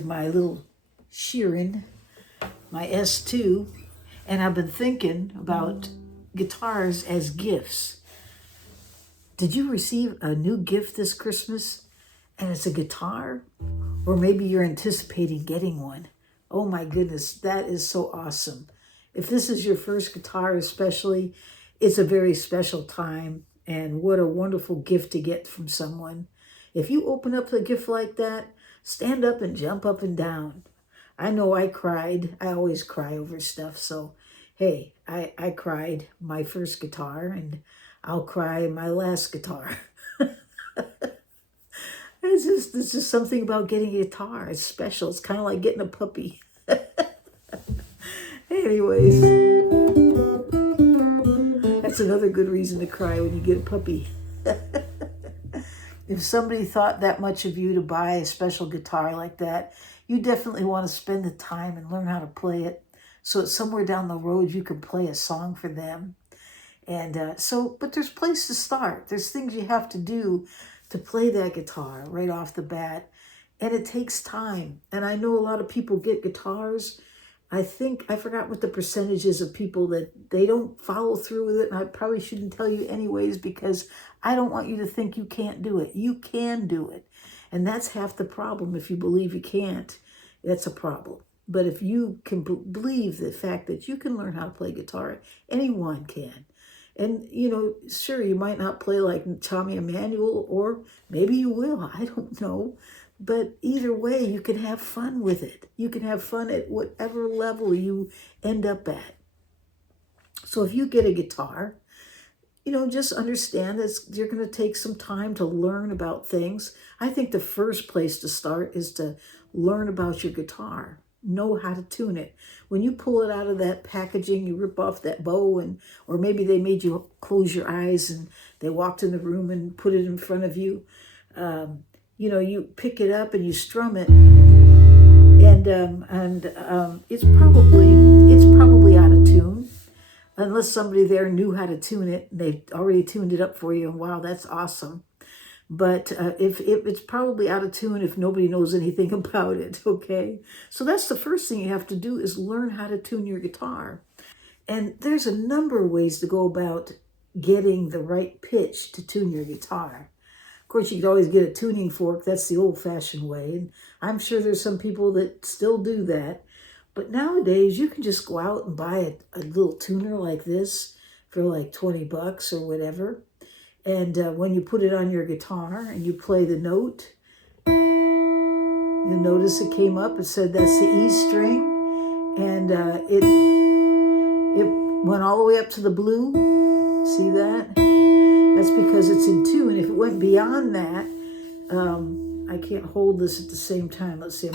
with my little Sheeran, my S2, and I've been thinking about guitars as gifts. Did you receive a new gift this Christmas and it's a guitar? Or maybe you're anticipating getting one. Oh my goodness, that is so awesome. If this is your first guitar especially, it's a very special time, and what a wonderful gift to get from someone. If you open up a gift like that, stand up and jump up and down. I know I cried. I always cry over stuff. So, hey, I cried my first guitar, and I'll cry my last guitar. It's just something about getting a guitar. It's special. It's kind of like getting a puppy. Anyways, that's another good reason to cry when you get a puppy. If somebody thought that much of you to buy a special guitar like that, you definitely want to spend the time and learn how to play it. So it's somewhere down the road you can play a song for them. And but there's place to start. There's things you have to do to play that guitar right off the bat. And it takes time. And I know a lot of people get guitars. I forgot what the percentage is of people that they don't follow through with it. And I probably shouldn't tell you anyways, because I don't want you to think you can't do it. You can do it. And that's half the problem. If you believe you can't, that's a problem. But if you can believe the fact that you can learn how to play guitar, anyone can. And, sure, you might not play like Tommy Emmanuel, or maybe you will. I don't know. But either way, you can have fun with it. You can have fun at whatever level you end up at. So if you get a guitar, just understand that you're going to take some time to learn about things. I think the first place to start is to learn about your guitar. Know how to tune it. When you pull it out of that packaging, you rip off that bow, or maybe they made you close your eyes and they walked in the room and put it in front of you. You pick it up and you strum it, and it's probably out of tune, unless somebody there knew how to tune it. They've already tuned it up for you, and wow, that's awesome. But if it's probably out of tune if nobody knows anything about it, okay? So that's the first thing you have to do, is learn how to tune your guitar. And there's a number of ways to go about getting the right pitch to tune your guitar. Of course, you could always get a tuning fork. That's the old-fashioned way. And I'm sure there's some people that still do that. But nowadays, you can just go out and buy a little tuner like this for like $20 or whatever. And when you put it on your guitar and you play the note, you'll notice it came up. It said that's the E string. And it went all the way up to the blue. See that? That's because it's in tune. If it went beyond that, I can't hold this at the same time. Let's see.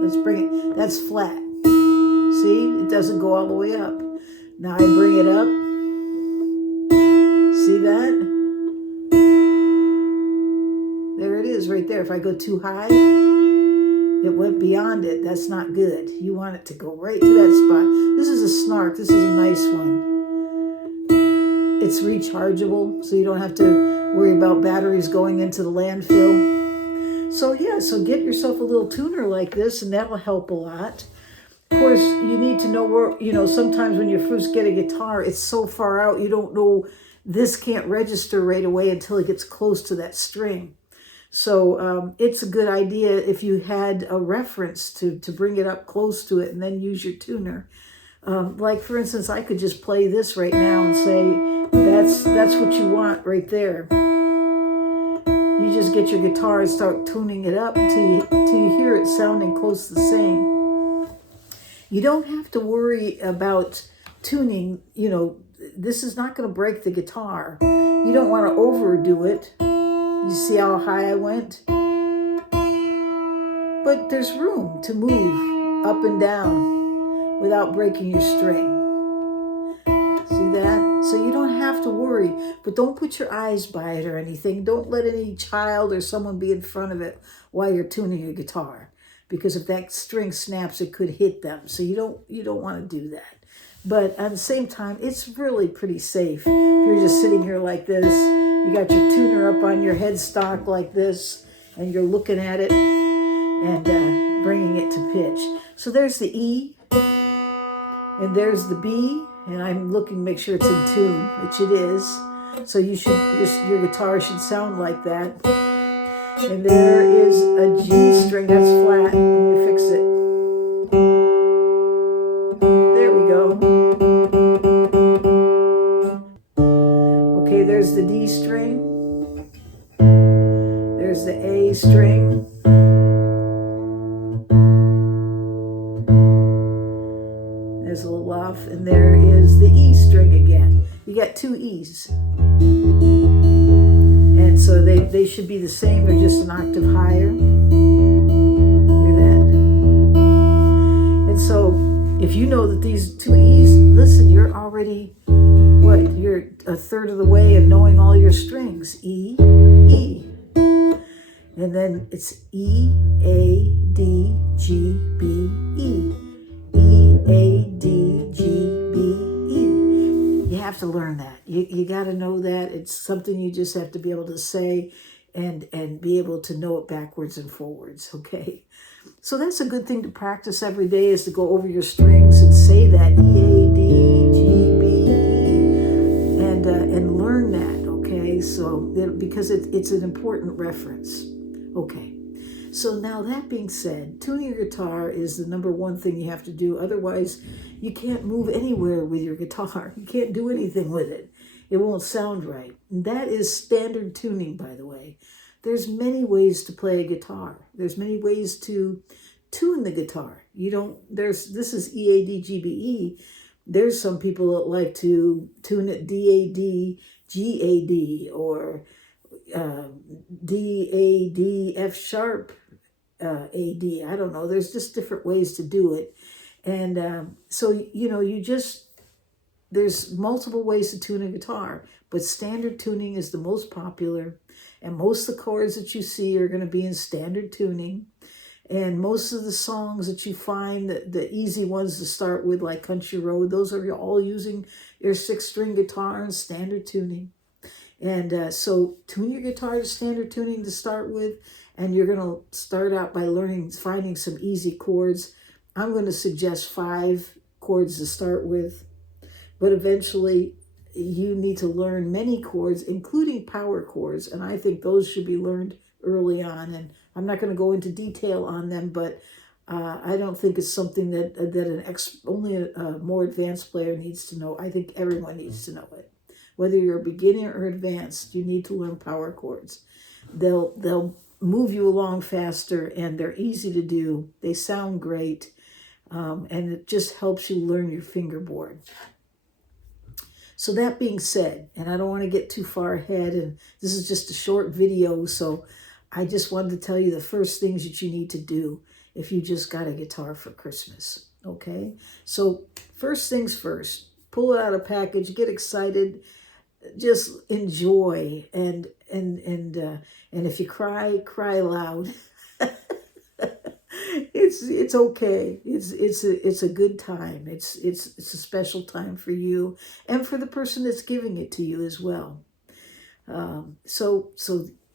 Let's bring it. That's flat. See? It doesn't go all the way up. Now I bring it up. See that? There it is right there. If I go too high, it went beyond it. That's not good. You want it to go right to that spot. This is a Snark. This is a nice one. It's rechargeable, so you don't have to worry about batteries going into the landfill. So get yourself a little tuner like this, and that'll help a lot. Of course, you need to know where, sometimes when you first get a guitar, it's so far out, you don't know. This can't register right away until it gets close to that string. So it's a good idea if you had a reference to bring it up close to it and then use your tuner. Like, for instance, I could just play this right now and say, that's what you want right there. You just get your guitar and start tuning it up until you hear it sounding close to the same. You don't have to worry about tuning, this is not going to break the guitar. You don't want to overdo it. You see how high I went? But there's room to move up and down without breaking your string. See that? So you don't have to worry, but don't put your eyes by it or anything. Don't let any child or someone be in front of it while you're tuning your guitar, because if that string snaps, it could hit them. So you don't want to do that. But at the same time, it's really pretty safe. If you're just sitting here like this, you got your tuner up on your headstock like this, and you're looking at it and bringing it to pitch. So there's the E, and there's the B, and I'm looking to make sure it's in tune, which it is. So you should, your guitar should sound like that. And there is a G string, that's flat. Let me fix it. There we go. Okay, there's the D string. There's the A string. There's a little off, and there is the E string again. You got two E's. And so they should be the same, they're just an octave higher. Hear that? And so if you know that these two E's, listen, you're already, what, you're a third of the way in knowing all your strings. E, E. And then it's E, A, D, G, B, E. E, A, D, G, B, E. You have to learn that. You got to know that. It's something you just have to be able to say and be able to know it backwards and forwards, okay? So that's a good thing to practice every day, is to go over your strings and say that E, A, D, G, B, E, and learn that, okay? So because it's an important reference, okay? So now that being said, tuning your guitar is the number one thing you have to do. Otherwise, you can't move anywhere with your guitar. You can't do anything with it. It won't sound right. And that is standard tuning, by the way. There's many ways to play a guitar. There's many ways to tune the guitar. This is E, A, D, G, B, E. There's some people that like to tune it D, A, D, G, A, D, or D, A, D, F sharp, A, D. I don't know. There's just different ways to do it. And so, there's multiple ways to tune a guitar, but standard tuning is the most popular. And most of the chords that you see are going to be in standard tuning. And most of the songs that you find, the easy ones to start with, like Country Road, those are all using your 6-string guitar and standard tuning. And so tune your guitar to standard tuning to start with, and you're going to start out by finding some easy chords. I'm going to suggest 5 chords to start with, but eventually you need to learn many chords, including power chords, and I think those should be learned early on. And I'm not going to go into detail on them, but I don't think it's something that only a more advanced player needs to know. I think everyone needs to know it. Whether you're a beginner or advanced, you need to learn power chords. They'll move you along faster, and they're easy to do. They sound great, and it just helps you learn your fingerboard. So that being said, and I don't want to get too far ahead, and this is just a short video, so I just wanted to tell you the first things that you need to do if you just got a guitar for Christmas, okay? So first things first, pull it out of package, get excited, just enjoy, and if you cry loud. It's okay. It's a good time. It's a special time for you and for the person that's giving it to you as well. So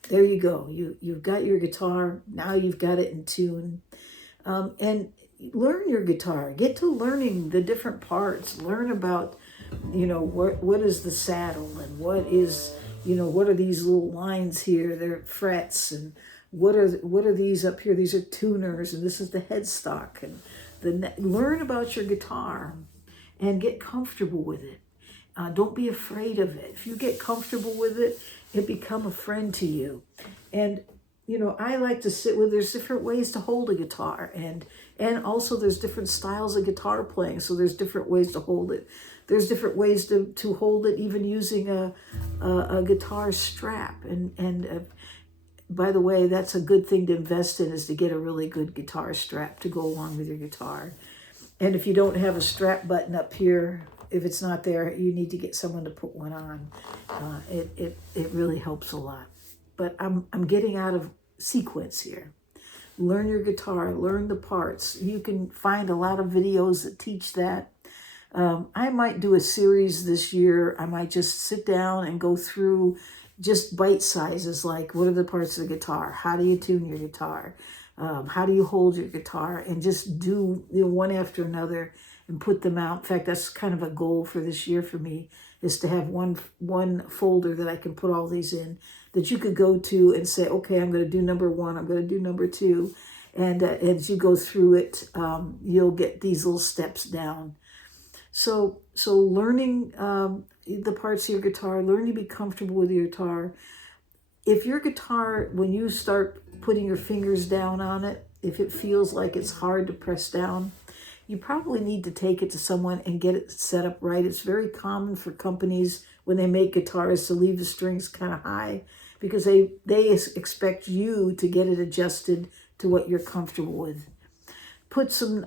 there you go. You've got your guitar. Now you've got it in tune. And learn your guitar. Get to learning the different parts. Learn about, what is the saddle, and what are these little lines here? They're frets, and what are these up here? These are tuners, and this is the headstock. And learn about your guitar and get comfortable with it. Don't be afraid of it. If you get comfortable with it, it become a friend to you. And I like to there's different ways to hold a guitar, and also there's different styles of guitar playing, so there's different ways to hold it. There's different ways to hold it, even using a guitar strap. And by the way, that's a good thing to invest in, is to get a really good guitar strap to go along with your guitar. And if you don't have a strap button up here, if it's not there, you need to get someone to put one on. It really helps a lot. But I'm getting out of sequence here. Learn your guitar, learn the parts. You can find a lot of videos that teach that. I might do a series this year. I might just sit down and go through, just bite sizes, like what are the parts of the guitar? How do you tune your guitar? How do you hold your guitar? And just do, you know, one after another and put them out. In fact, that's kind of a goal for this year for me, is to have one folder that I can put all these in, that you could go to and say, okay, I'm going to do number one, I'm going to do number two. And as you go through it, you'll get these little steps down. So learning the parts of your guitar, learn to be comfortable with your guitar. If your guitar, when you start putting your fingers down on it, if it feels like it's hard to press down, you probably need to take it to someone and get it set up right. It's very common for companies when they make guitars to leave the strings kind of high, because they expect you to get it adjusted to what you're comfortable with. Put some,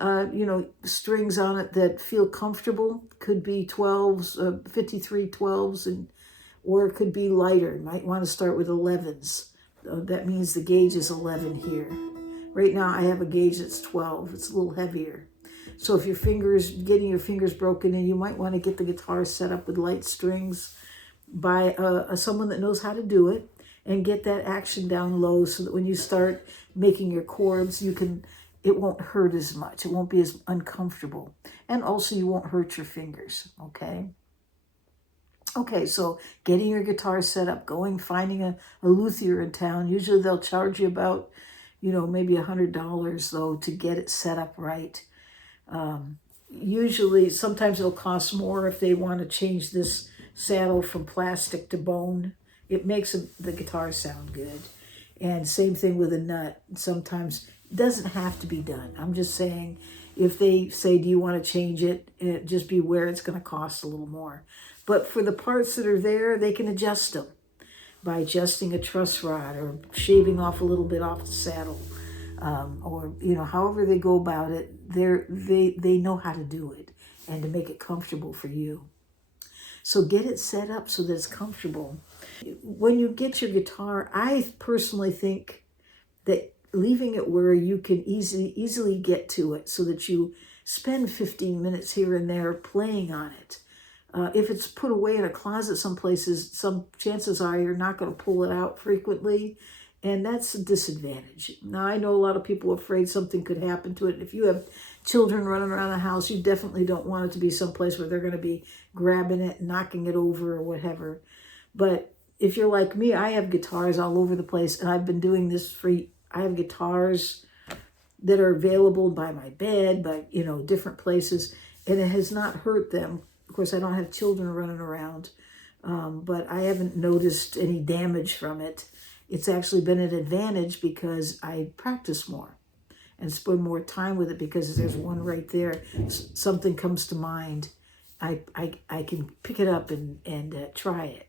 strings on it that feel comfortable. Could be 12s, 53 12s, or it could be lighter. You might want to start with 11s. That means the gauge is 11 here. Right now I have a gauge that's 12. It's a little heavier. So if getting your fingers broken in, you might want to get the guitar set up with light strings by someone that knows how to do it, and get that action down low so that when you start making your chords, it won't hurt as much. It won't be as uncomfortable. And also you won't hurt your fingers, okay? Okay, so getting your guitar set up, finding a luthier in town. Usually they'll charge you about, maybe $100 though to get it set up right. Usually, sometimes it'll cost more if they want to change this saddle from plastic to bone. It makes the guitar sound good. And same thing with a nut. Sometimes it doesn't have to be done. I'm just saying, if they say, do you want to change it? Just be aware it's going to cost a little more. But for the parts that are there, they can adjust them by adjusting a truss rod or shaving off a little bit off the saddle. Or, however they go about it, they know how to do it and to make it comfortable for you. So get it set up so that it's comfortable. When you get your guitar, I personally think that leaving it where you can easily get to it, so that you spend 15 minutes here and there playing on it. If it's put away in a closet some places, some chances are you're not going to pull it out frequently, and that's a disadvantage. Now, I know a lot of people are afraid something could happen to it. If you have children running around the house, you definitely don't want it to be someplace where they're going to be grabbing it, knocking it over, or whatever. But if you're like me, I have guitars all over the place, and I've been doing this I have guitars that are available by my bed, by, different places, and it has not hurt them. Of course, I don't have children running around, but I haven't noticed any damage from it. It's actually been an advantage because I practice more and spend more time with it, because there's one right there. Something comes to mind, I can pick it up and try it.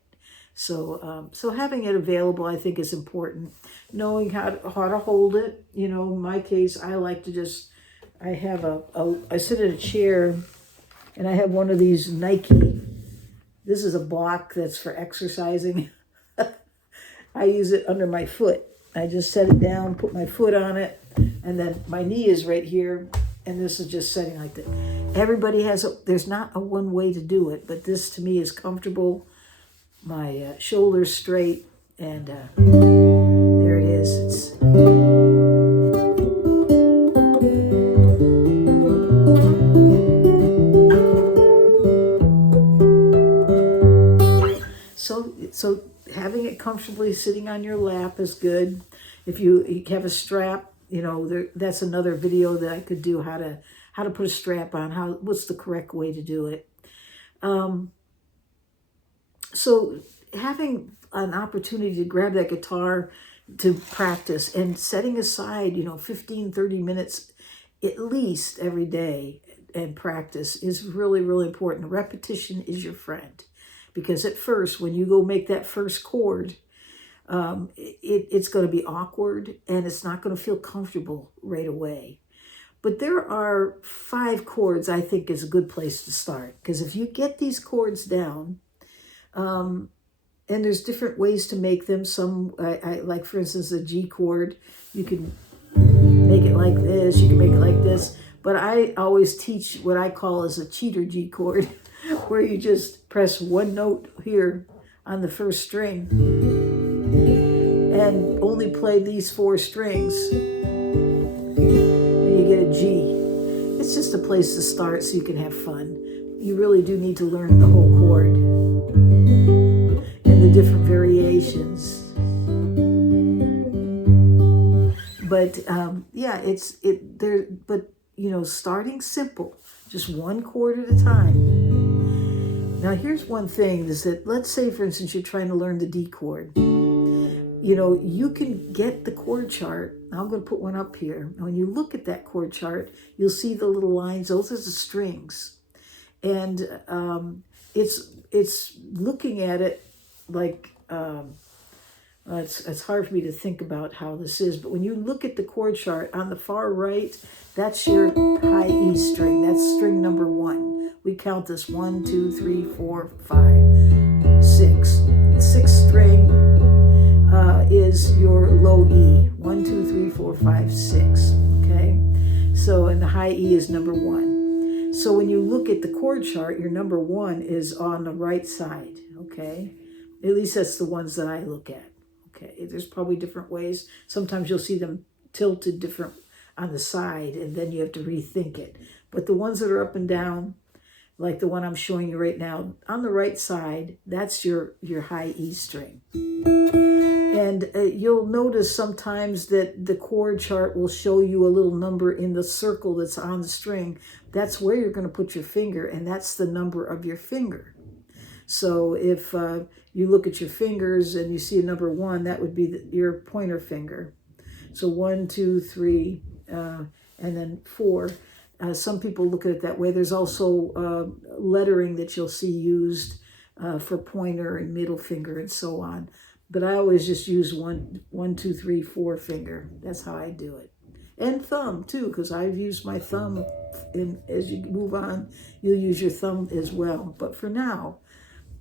So having it available, I think, is important. Knowing how to hold it. In my case, I like to I sit in a chair, and I have one of these Nike. This is a block that's for exercising. I use it under my foot. I just set it down, put my foot on it, and then my knee is right here, and this is just setting like that. Everybody there's not a one way to do it, but this to me is comfortable. My shoulders straight, and there it is. So having it comfortably sitting on your lap is good. If you have a strap, that's another video that I could do, how to put a strap on, what's the correct way to do it. So having an opportunity to grab that guitar to practice, and setting aside, 15, 30 minutes at least every day and practice is really, really important. Repetition is your friend. Because at first, when you go make that first chord, it's going to be awkward, and it's not going to feel comfortable right away. But there are 5 chords I think is a good place to start. Because if you get these chords down, and there's different ways to make them. Some, I like, for instance, the G chord. You can make it like this. You can make it like this. But I always teach what I call as a cheater G chord, where you just press one note here on the first string and only play these 4 strings, and you get a G. It's just a place to start so you can have fun. You really do need to learn the whole chord and the different variations. But yeah, but you know, starting simple, just 1 chord at a time. Now here's one thing is that, let's say for instance, you're trying to learn the D chord. You know, you can get the chord chart. I'm going to put one up here. Now, when you look at that chord chart, you'll see the little lines. Those are the strings. And it's looking at it like, it's hard for me to think about how this is, but when you look at the chord chart on the far right, that's your high E string. That's string number 1. We count this 1, 2, 3, 4, 5, 6. The 6th string is your low E. 1, 2, 3, 4, 5, 6. Okay? So, and the high E is number 1. So when you look at the chord chart, your number 1 is on the right side. Okay? At least that's the ones that I look at. Okay? There's probably different ways. Sometimes you'll see them tilted different on the side, and then you have to rethink it. But the ones that are up and down, like the one I'm showing you right now, on the right side, that's your high E string. And you'll notice sometimes that the chord chart will show you a little number in the circle that's on the string. That's where you're going to put your finger, and that's the number of your finger. So if you look at your fingers and you see a number 1, that would be your pointer finger. So 1, 2, 3, and then 4. Some people look at it that way. There's also lettering that you'll see used for pointer and middle finger and so on. But I always just use 1, 2, 3, 4 finger. That's how I do it. And thumb too, because I've used my thumb. And as you move on, you'll use your thumb as well. But for now,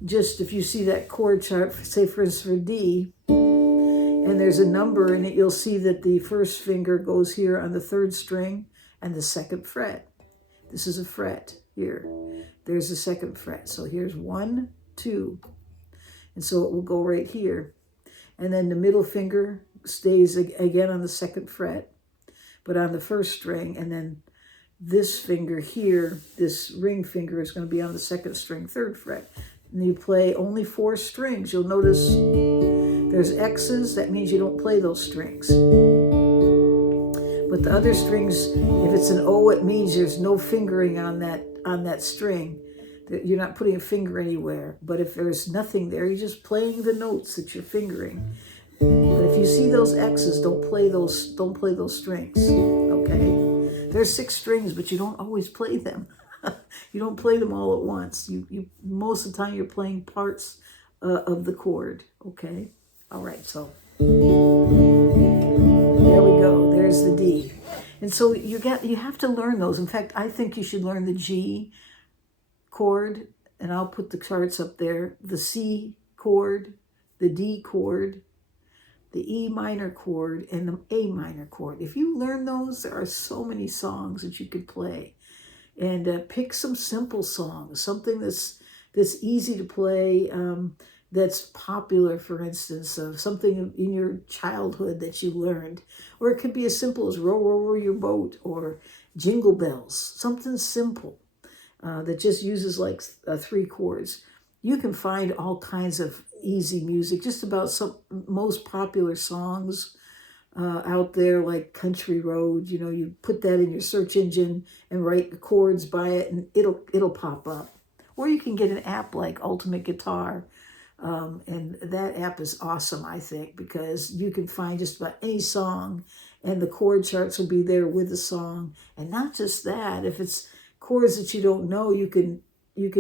just if you see that chord chart, say for instance for D, and there's a number in it, you'll see that the first finger goes here on the 3rd string and the 2nd fret. This is a fret here. There's the 2nd fret. So here's 1, 2. And so it will go right here. And then the middle finger stays again on the 2nd fret, but on the 1st string. And then this finger here, this ring finger, is going to be on the 2nd string, 3rd fret. And you play only 4 strings. You'll notice there's X's. That means you don't play those strings. But the other strings, if it's an O, it means there's no fingering on that string. You're not putting a finger anywhere. But if there's nothing there, you're just playing the notes that you're fingering. But if you see those X's, don't play those strings. Okay? There's 6 strings, but you don't always play them. You don't play them all at once. You most of the time you're playing parts of the chord. Okay? All right, so there we go. There's the D. And so you have to learn those. In fact, I think you should learn the G chord, and I'll put the charts up there, the C chord, the D chord, the E minor chord, and the A minor chord. If you learn those, there are so many songs that you could play. And pick some simple songs, something that's easy to play, that's popular, for instance, something in your childhood that you learned. Or it could be as simple as Row, Row, Row Your Boat, or Jingle Bells, something simple that just uses like 3 chords. You can find all kinds of easy music, just about some most popular songs out there, like Country Road. You know, you put that in your search engine and write the chords by it, and it'll pop up. Or you can get an app like Ultimate Guitar, and that app is awesome, I think, because you can find just about any song, and the chord charts will be there with the song. And not just that, if it's chords that you don't know, you can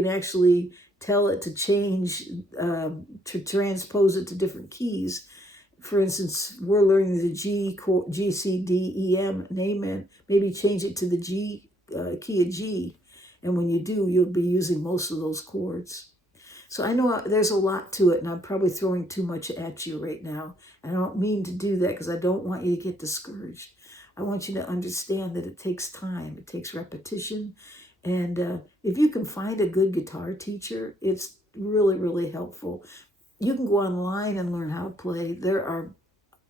actually tell it to change, to transpose it to different keys. For instance, we're learning the G, C, D, E, M, name it. Maybe change it to the G, key of G. And when you do, you'll be using most of those chords. So I know there's a lot to it, and I'm probably throwing too much at you right now. And I don't mean to do that because I don't want you to get discouraged. I want you to understand that it takes time. It takes repetition. And if you can find a good guitar teacher, it's really, really helpful. You can go online and learn how to play. There are,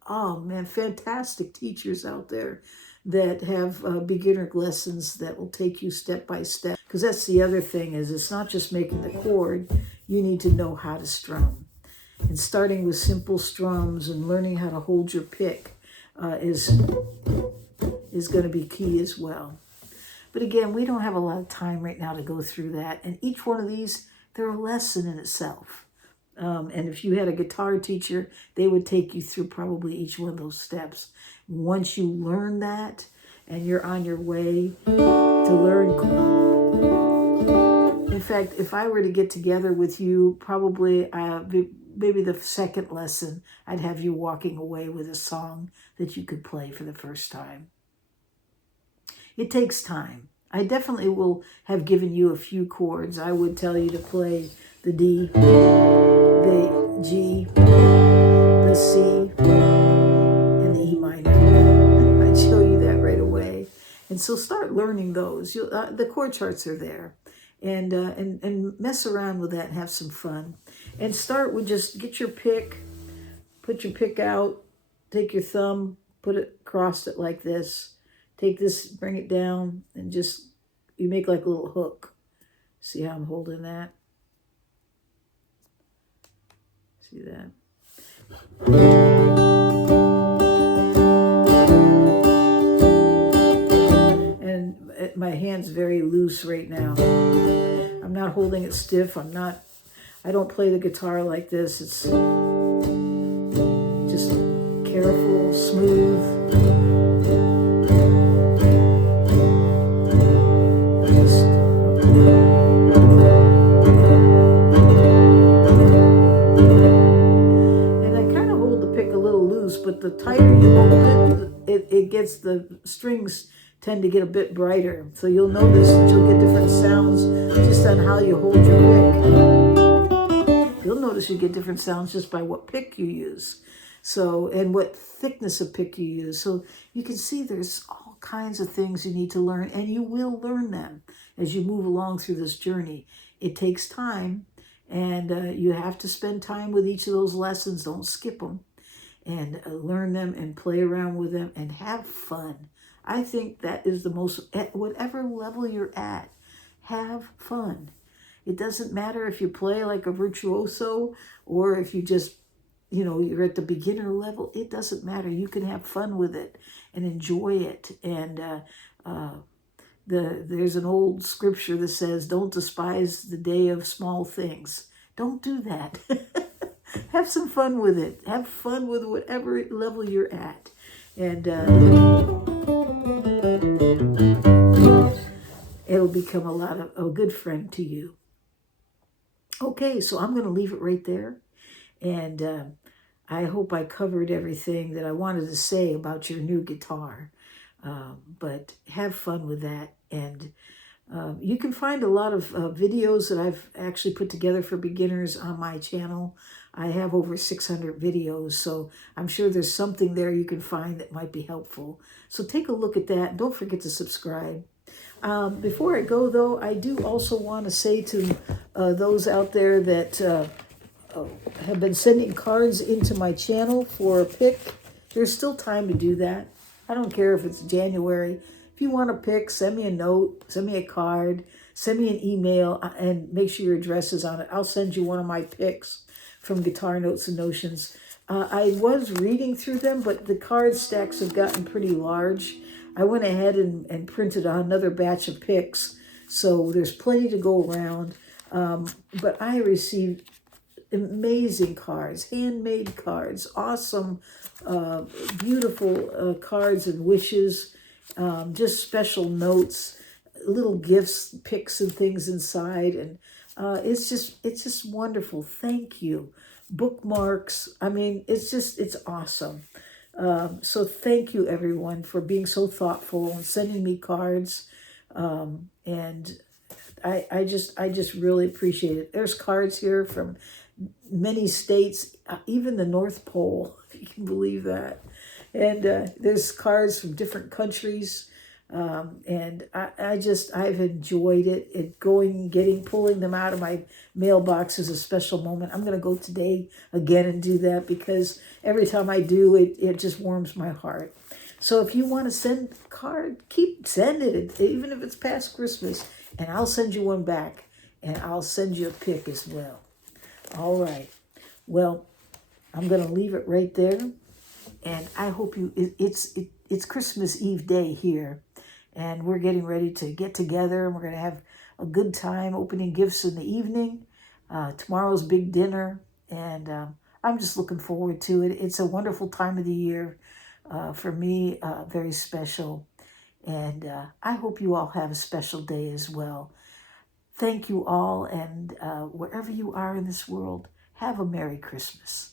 oh man, fantastic teachers out there that have beginner lessons that will take you step by step. Because that's the other thing, is it's not just making the chord, you need to know how to strum. And starting with simple strums and learning how to hold your pick is going to be key as well. But again, we don't have a lot of time right now to go through that. And each one of these, they're a lesson in itself. And if you had a guitar teacher, they would take you through probably each one of those steps. Once you learn that and you're on your way to learn. In fact, if I were to get together with you, probably maybe the second lesson, I'd have you walking away with a song that you could play for the first time. It takes time. I definitely will have given you a few chords. I would tell you to play the D, the G, the C, and the E minor. I'd show you that right away. And so start learning those. The chord charts are there. And mess around with that and have some fun. And start with just get your pick, put your pick out, take your thumb, put it across it like this. Take this, bring it down, and just, you make like a little hook. See how I'm holding that? See that? And my hand's very loose right now. I'm not holding it stiff. I don't play the guitar like this. It's just careful, smooth. But the tighter you hold it gets, the strings tend to get a bit brighter. So you'll notice that you'll get different sounds just on how you hold your pick. You'll notice you get different sounds just by what pick you use. So, and what thickness of pick you use. So you can see there's all kinds of things you need to learn, and you will learn them as you move along through this journey. It takes time, and you have to spend time with each of those lessons. Don't skip them. And learn them and play around with them and have fun. I think that is the most, at whatever level you're at, have fun. It doesn't matter if you play like a virtuoso or if you just, you're at the beginner level. It doesn't matter. You can have fun with it and enjoy it. And there's an old scripture that says, don't despise the day of small things. Don't do that. Have some fun with it. Have fun with whatever level you're at. And it'll become a good friend to you. Okay, so I'm going to leave it right there. And I hope I covered everything that I wanted to say about your new guitar. But have fun with that. And you can find a lot of videos that I've actually put together for beginners on my channel. I have over 600 videos, so I'm sure there's something there you can find that might be helpful. So take a look at that. Don't forget to subscribe. Before I go, though, I do also want to say to those out there that have been sending cards into my channel for a pick, there's still time to do that. I don't care if it's January. If you want a pick, send me a note, send me a card, send me an email, and make sure your address is on it. I'll send you one of my picks from Guitar Notes and Notions. I was reading through them, but the card stacks have gotten pretty large. I went ahead and printed another batch of picks, so there's plenty to go around. But I received amazing cards, handmade cards, awesome, beautiful cards and wishes, just special notes, little gifts, picks and things inside, and it's just wonderful. Thank you. Bookmarks. I mean, it's awesome. So thank you everyone for being so thoughtful and sending me cards. And I just really appreciate it. There's cards here from many states, even the North Pole, if you can believe that. And there's cards from different countries. And I've enjoyed it. Pulling them out of my mailbox is a special moment. I'm going to go today again and do that because every time I do, it just warms my heart. So if you want to send a card, keep sending it, even if it's past Christmas, and I'll send you one back, and I'll send you a pic as well. All right. Well, I'm going to leave it right there, and I hope it's Christmas Eve day here, and we're getting ready to get together, and we're going to have a good time opening gifts in the evening. Tomorrow's big dinner, and I'm just looking forward to it. It's a wonderful time of the year. For me, very special. And I hope you all have a special day as well. Thank you all, and wherever you are in this world, have a Merry Christmas.